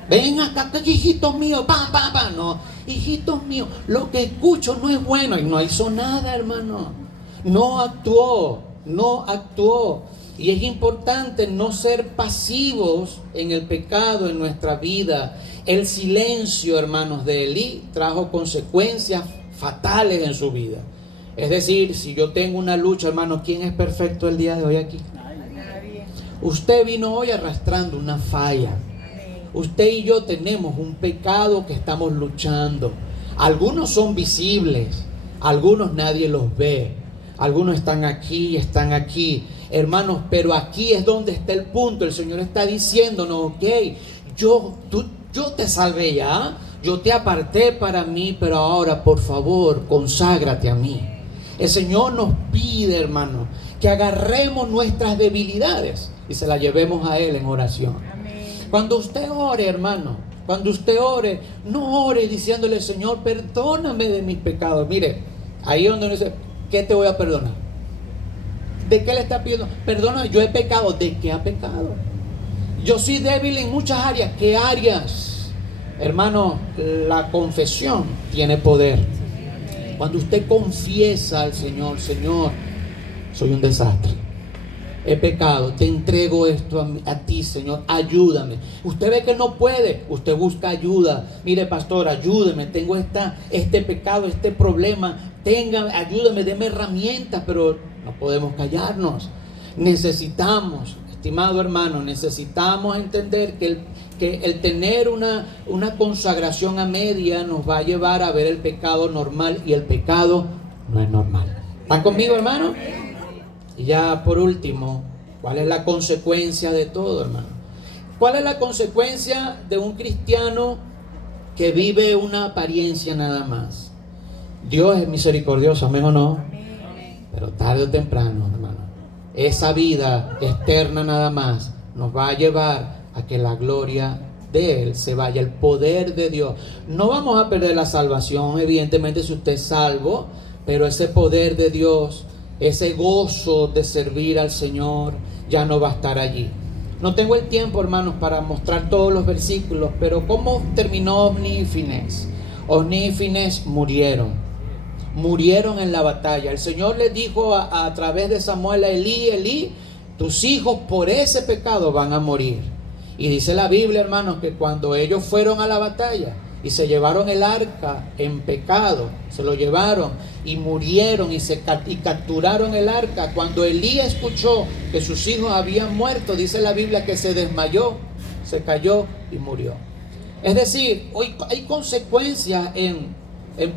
ven acá, ¿qué hijitos míos? No, hijitos míos, lo que escucho no es bueno. Y no hizo nada, hermano. No actuó. Y es importante no ser pasivos en el pecado en nuestra vida. El silencio, hermanos, de Elí trajo consecuencias fatales en su vida. Es decir, si yo tengo una lucha, hermano, ¿quién es perfecto el día de hoy aquí? Usted vino hoy arrastrando una falla. Usted y yo tenemos un pecado que estamos luchando. Algunos son visibles, algunos nadie los ve. Algunos están aquí, hermanos, pero aquí es donde está el punto. El Señor está diciéndonos: ok, yo te salvé ya, yo te aparté para mí, pero ahora, por favor, conságrate a mí. El Señor nos pide, hermano, que agarremos nuestras debilidades y se las llevemos a Él en oración. Amén. Cuando usted ore, hermano, cuando usted ore, no ore diciéndole: Señor, perdóname de mis pecados. Mire, ahí donde uno dice: ¿qué te voy a perdonar? ¿De qué le está pidiendo? Perdóname, yo he pecado. ¿De qué ha pecado? Yo soy débil en muchas áreas. ¿Qué áreas? Hermano, la confesión tiene poder. Cuando usted confiesa al Señor: Señor, soy un desastre, he pecado, te entrego esto a ti, Señor, ayúdame. Usted ve que no puede, usted busca ayuda. Mire, pastor, ayúdeme, tengo este pecado, este problema, ayúdame, deme herramientas. Pero no podemos callarnos. Necesitamos, estimado hermano, necesitamos entender que el tener una consagración a media nos va a llevar a ver el pecado normal, y el pecado no es normal. ¿Están conmigo, hermano? Y ya por último, ¿cuál es la consecuencia de todo, hermano? ¿Cuál es la consecuencia de un cristiano que vive una apariencia nada más? Dios es misericordioso, amén o no. Pero tarde o temprano, hermano, esa vida externa nada más nos va a llevar a que la gloria de Él se vaya, el poder de Dios. No vamos a perder la salvación, evidentemente, si usted es salvo, pero ese poder de Dios, ese gozo de servir al Señor, ya no va a estar allí. No tengo el tiempo, hermanos, para mostrar todos los versículos, pero ¿cómo terminó Ofni y Finés? Ofni y Finés murieron en la batalla. El Señor les dijo a través de Samuel a Elí: Elí, tus hijos por ese pecado van a morir. Y dice la Biblia, hermanos, que cuando ellos fueron a la batalla y se llevaron el arca en pecado, se lo llevaron y murieron y capturaron el arca, cuando Elí escuchó que sus hijos habían muerto, dice la Biblia que se desmayó, se cayó y murió. Es decir, hoy hay consecuencias en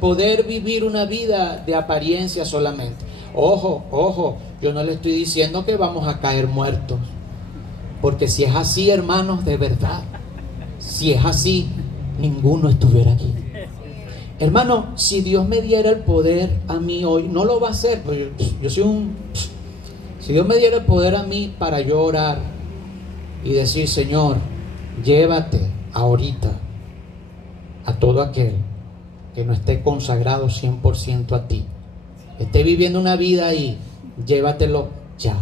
poder vivir una vida de apariencia solamente. Ojo, yo no le estoy diciendo que vamos a caer muertos, porque si es así, hermanos, de verdad, si es así, ninguno estuviera aquí. Hermano, si Dios me diera el poder a mí hoy, no lo va a hacer, porque yo soy si Dios me diera el poder a mí para yo orar y decir: Señor, llévate ahorita a todo aquel que no esté consagrado 100% a ti, esté viviendo una vida ahí, llévatelo ya,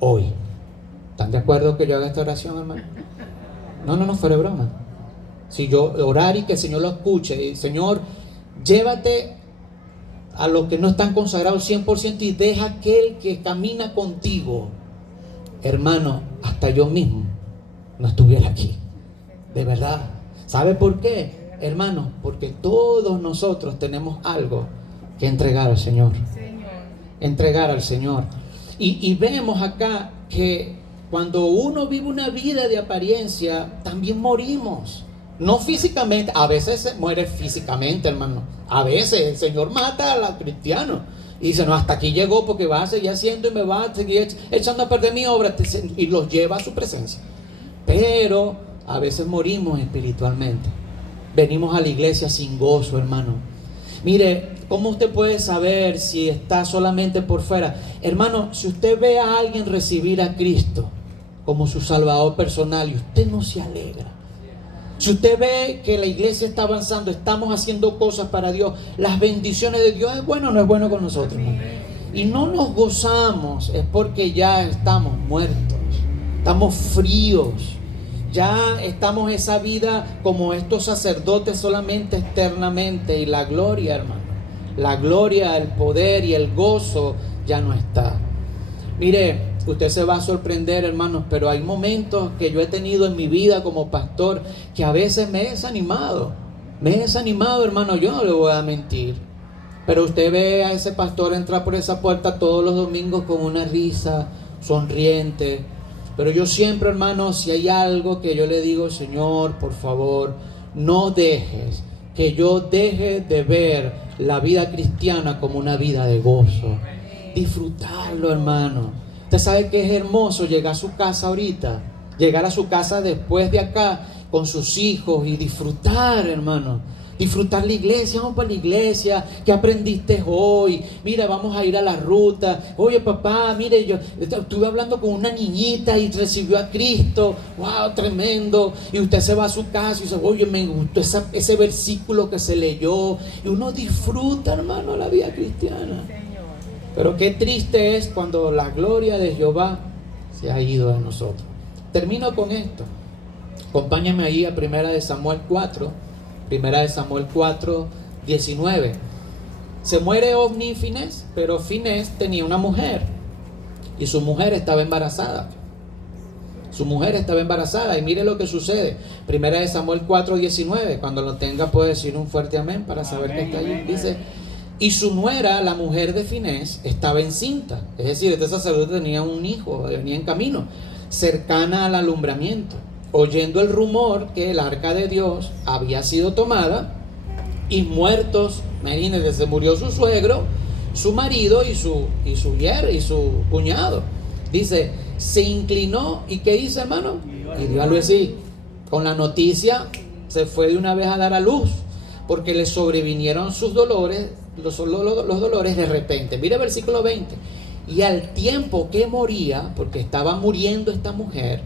hoy. ¿Están de acuerdo que yo haga esta oración, hermano? No, fuera de broma. Si yo orar y que el Señor lo escuche, y Señor, llévate a los que no están consagrados 100% y deja aquel que camina contigo. Hermano, hasta yo mismo no estuviera aquí, de verdad. ¿Sabe por qué? Hermanos, porque todos nosotros tenemos algo que entregar al Señor. Entregar al Señor. Y vemos acá que cuando uno vive una vida de apariencia, también morimos. No físicamente, a veces se muere físicamente, hermano. A veces el Señor mata a los cristianos y dice, no, hasta aquí llegó porque va a seguir haciendo y me va a seguir echando a perder mi obra, y los lleva a su presencia. Pero a veces morimos espiritualmente. Venimos a la iglesia sin gozo, hermano. Mire, ¿cómo usted puede saber si está solamente por fuera? Hermano, si usted ve a alguien recibir a Cristo como su Salvador personal y usted no se alegra, si usted ve que la iglesia está avanzando, estamos haciendo cosas para Dios, las bendiciones de Dios, ¿es bueno o no es bueno con nosotros? Y no nos gozamos, es porque ya estamos muertos, estamos fríos. Ya estamos esa vida como estos sacerdotes solamente externamente, y la gloria, hermano, la gloria, el poder y el gozo ya no está. Mire, usted se va a sorprender, hermanos, pero hay momentos que yo he tenido en mi vida como pastor que a veces me he desanimado. Me he desanimado, hermano, yo no le voy a mentir. Pero usted ve a ese pastor entrar por esa puerta todos los domingos con una risa, sonriente. Pero yo siempre, hermano, si hay algo que yo le digo, Señor, por favor, no dejes que yo deje de ver la vida cristiana como una vida de gozo. Disfrutarlo, hermano. Usted sabe que es hermoso llegar a su casa ahorita, llegar a su casa después de acá con sus hijos y disfrutar, hermano. Disfrutar la iglesia, vamos para la iglesia. ¿Qué aprendiste hoy? Mira, vamos a ir a la ruta. Oye, papá, mire, yo estuve hablando con una niñita y recibió a Cristo. ¡Wow! Tremendo. Y usted se va a su casa y dice, oye, me gustó ese versículo que se leyó. Y uno disfruta, hermano, la vida cristiana. Pero qué triste es cuando la gloria de Jehová se ha ido de nosotros. Termino con esto. Acompáñame ahí a 1 Samuel 4. 1 Samuel 4, 19. Se muere Ofni y Finés, pero Finés tenía una mujer y su mujer estaba embarazada. Su mujer estaba embarazada y mire lo que sucede. 1 Samuel 4, 19. Cuando lo tenga puede decir un fuerte amén para saber que está allí. Dice, y su nuera, la mujer de Finés, estaba encinta. Es decir, este sacerdote tenía un hijo, venía en camino, cercana al alumbramiento. Oyendo el rumor que el arca de Dios había sido tomada y muertos, imagínense, se murió su suegro, su marido y su cuñado. Dice, se inclinó y ¿qué hizo, hermano? Y dio a luz. Sí, con la noticia se fue de una vez a dar a luz, porque le sobrevinieron sus dolores, los dolores de repente. Mire el versículo 20. Y al tiempo que moría, porque estaba muriendo esta mujer,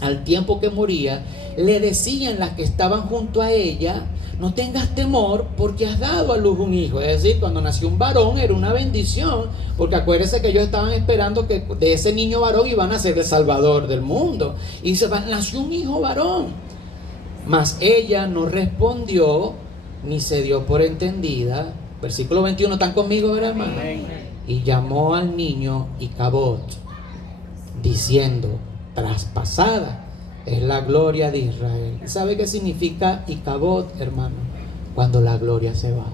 al tiempo que moría, le decían las que estaban junto a ella, no tengas temor porque has dado a luz un hijo. Es decir, cuando nació un varón era una bendición, porque acuérdense que ellos estaban esperando que de ese niño varón iban a ser el salvador del mundo. Y dice, nació un hijo varón. Mas ella no respondió ni se dio por entendida. Versículo 21, ¿están conmigo, verdad, hermano? Y llamó al niño Icabod, diciendo, traspasada es la gloria de Israel. ¿Sabe qué significa Icabod, hermano? Cuando la gloria se va.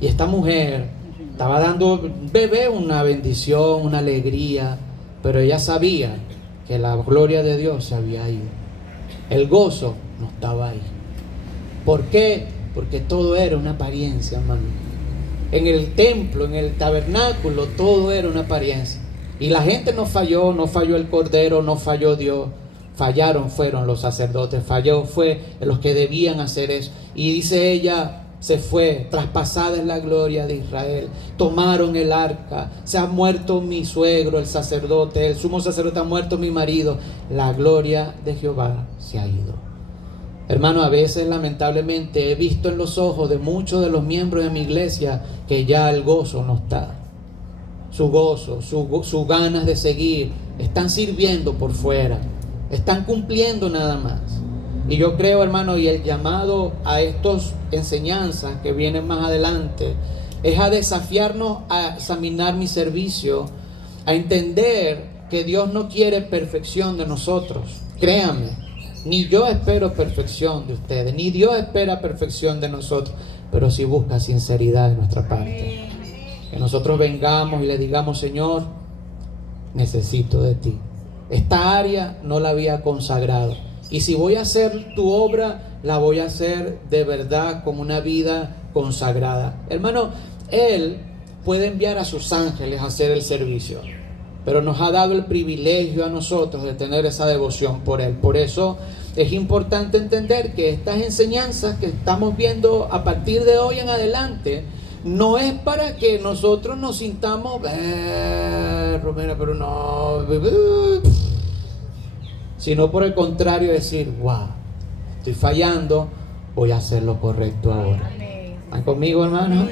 Y esta mujer estaba dando bebé una bendición, una alegría, pero ella sabía que la gloria de Dios se había ido. El gozo no estaba ahí. ¿Por qué? Porque todo era una apariencia, hermano. En el templo, en el tabernáculo, todo era una apariencia. Y la gente no falló el Cordero, no falló Dios. Fueron los sacerdotes, fue los que debían hacer eso. Y dice ella, se fue, traspasada es la gloria de Israel. Tomaron el arca, se ha muerto mi suegro, el sacerdote, el sumo sacerdote, ha muerto mi marido. La gloria de Jehová se ha ido. Hermano, a veces lamentablemente he visto en los ojos de muchos de los miembros de mi iglesia que ya el gozo no está. Su gozo, sus ganas de seguir, están sirviendo por fuera, están cumpliendo nada más. Y yo creo, hermano, y el llamado a estas enseñanzas que vienen más adelante es a desafiarnos a examinar mi servicio, a entender que Dios no quiere perfección de nosotros. Créanme, Ni yo espero perfección de ustedes, ni Dios espera perfección de nosotros, pero sí busca sinceridad de nuestra parte. Que nosotros vengamos y le digamos: Señor, necesito de ti. Esta área no la había consagrado. Y si voy a hacer tu obra, la voy a hacer de verdad con una vida consagrada. Hermano, Él puede enviar a sus ángeles a hacer el servicio, pero nos ha dado el privilegio a nosotros de tener esa devoción por Él. Por eso es importante entender que estas enseñanzas que estamos viendo a partir de hoy en adelante no es para que nosotros nos sintamos, Romero, pero no, sino por el contrario, decir: wow, estoy fallando, voy a hacer lo correcto ahora. ¿Están conmigo, hermano?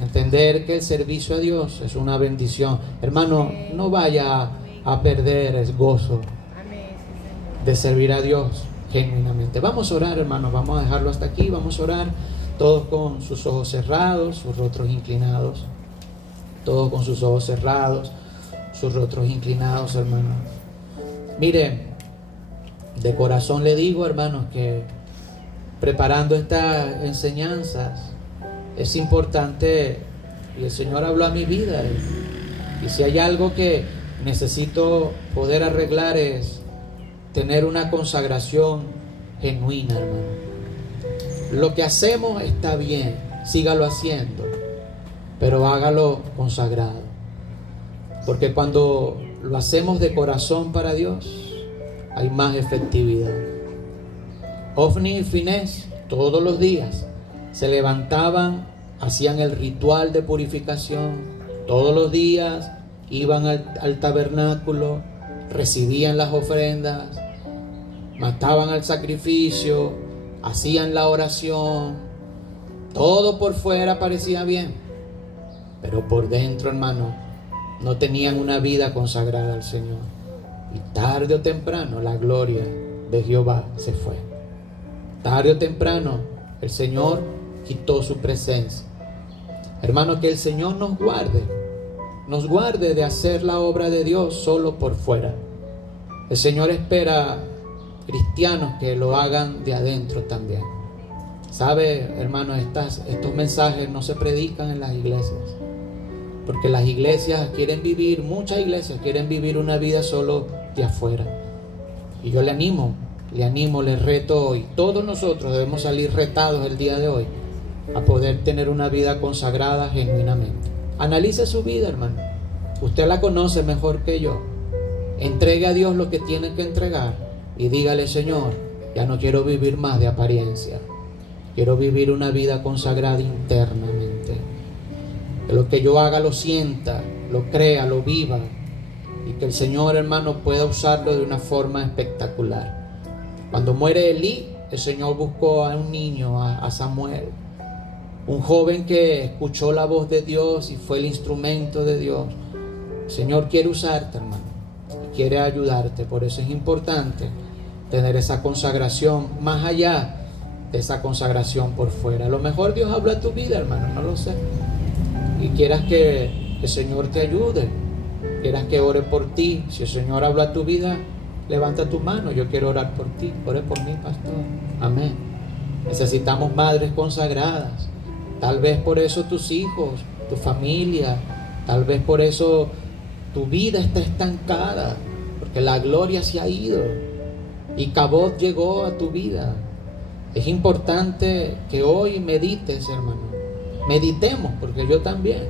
Entender que el servicio a Dios es una bendición. Hermano, no vaya a perder el gozo de servir a Dios genuinamente. Vamos a orar, hermanos, vamos a dejarlo hasta aquí. Vamos a orar todos con sus ojos cerrados, sus rostros inclinados. Todos con sus ojos cerrados, sus rostros inclinados, hermanos. Mire, de corazón le digo, hermanos, que preparando estas enseñanzas es importante, y el Señor habló a mi vida, y si hay algo que necesito poder arreglar es tener una consagración genuina, hermano. Lo que hacemos está bien, sígalo haciendo, pero hágalo consagrado, porque cuando lo hacemos de corazón para Dios hay más efectividad. Ofni y Finés todos los días se levantaban, hacían el ritual de purificación, todos los días iban al tabernáculo, recibían las ofrendas, mataban al sacrificio, hacían la oración, todo por fuera parecía bien, pero por dentro, hermano, no tenían una vida consagrada al Señor. Y tarde o temprano la gloria de Jehová se fue. Tarde o temprano el Señor quitó su presencia. Hermano, que el Señor nos guarde de hacer la obra de Dios solo por fuera. El Señor espera cristianos que lo hagan de adentro también. ¿Sabe, hermano? Estos mensajes no se predican en las iglesias, porque las iglesias muchas iglesias quieren vivir una vida solo de afuera. Y yo le animo, le reto hoy. Todos nosotros debemos salir retados el día de hoy a poder tener una vida consagrada genuinamente. Analice su vida, hermano. Usted la conoce mejor que yo. Entregue a Dios lo que tiene que entregar y dígale: Señor, ya no quiero vivir más de apariencia. Quiero vivir una vida consagrada internamente. Que lo que yo haga lo sienta, lo crea, lo viva, y que el Señor, hermano, pueda usarlo de una forma espectacular. Cuando muere Elí, el Señor buscó a un niño, a Samuel, un joven que escuchó la voz de Dios y fue el instrumento de Dios. El Señor quiere usarte, hermano, y quiere ayudarte. Por eso es importante tener esa consagración más allá de esa consagración por fuera. A lo mejor Dios habla a tu vida, hermano, no lo sé, y quieras que el Señor te ayude, quieras que ore por ti. Si el Señor habla a tu vida, levanta tu mano: yo quiero orar por ti, ore por mí, pastor. Amén. Necesitamos madres consagradas. Tal vez por eso tus hijos, tu familia, tal vez por eso tu vida está estancada, porque la gloria se ha ido y Cabot llegó a tu vida. Es importante que hoy medites, hermano. Meditemos, porque yo también,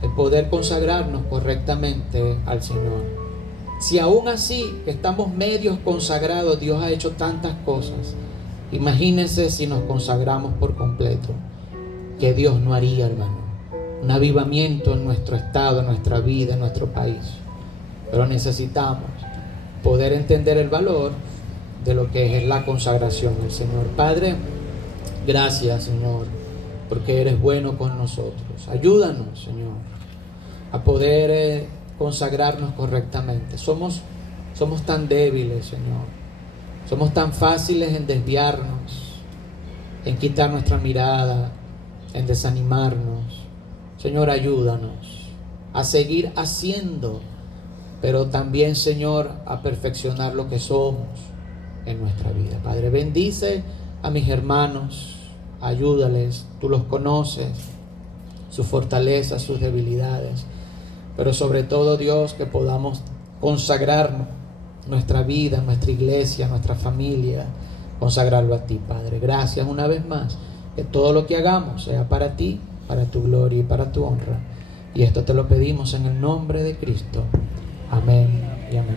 el poder consagrarnos correctamente al Señor. Si aún así que estamos medios consagrados, Dios ha hecho tantas cosas, imagínense si nos consagramos por completo. ¿Qué Dios no haría, hermano? Un avivamiento en nuestro estado, en nuestra vida, en nuestro país. Pero necesitamos poder entender el valor de lo que es la consagración al Señor. Padre, gracias, Señor, porque eres bueno con nosotros. Ayúdanos, Señor, a poder consagrarnos correctamente. Somos tan débiles, Señor. Somos tan fáciles en desviarnos, en quitar nuestra mirada, en desanimarnos. Señor, ayúdanos a seguir haciendo, pero también, Señor, a perfeccionar lo que somos. en nuestra vida. Padre, bendice a mis hermanos, ayúdales, tú los conoces, sus fortalezas, sus debilidades, pero sobre todo, Dios, que podamos consagrar nuestra vida, nuestra iglesia, nuestra familia, consagrarlo a ti, Padre. Gracias una vez más, que todo lo que hagamos sea para ti, para tu gloria y para tu honra. Y esto te lo pedimos en el nombre de Cristo. Amén y amén.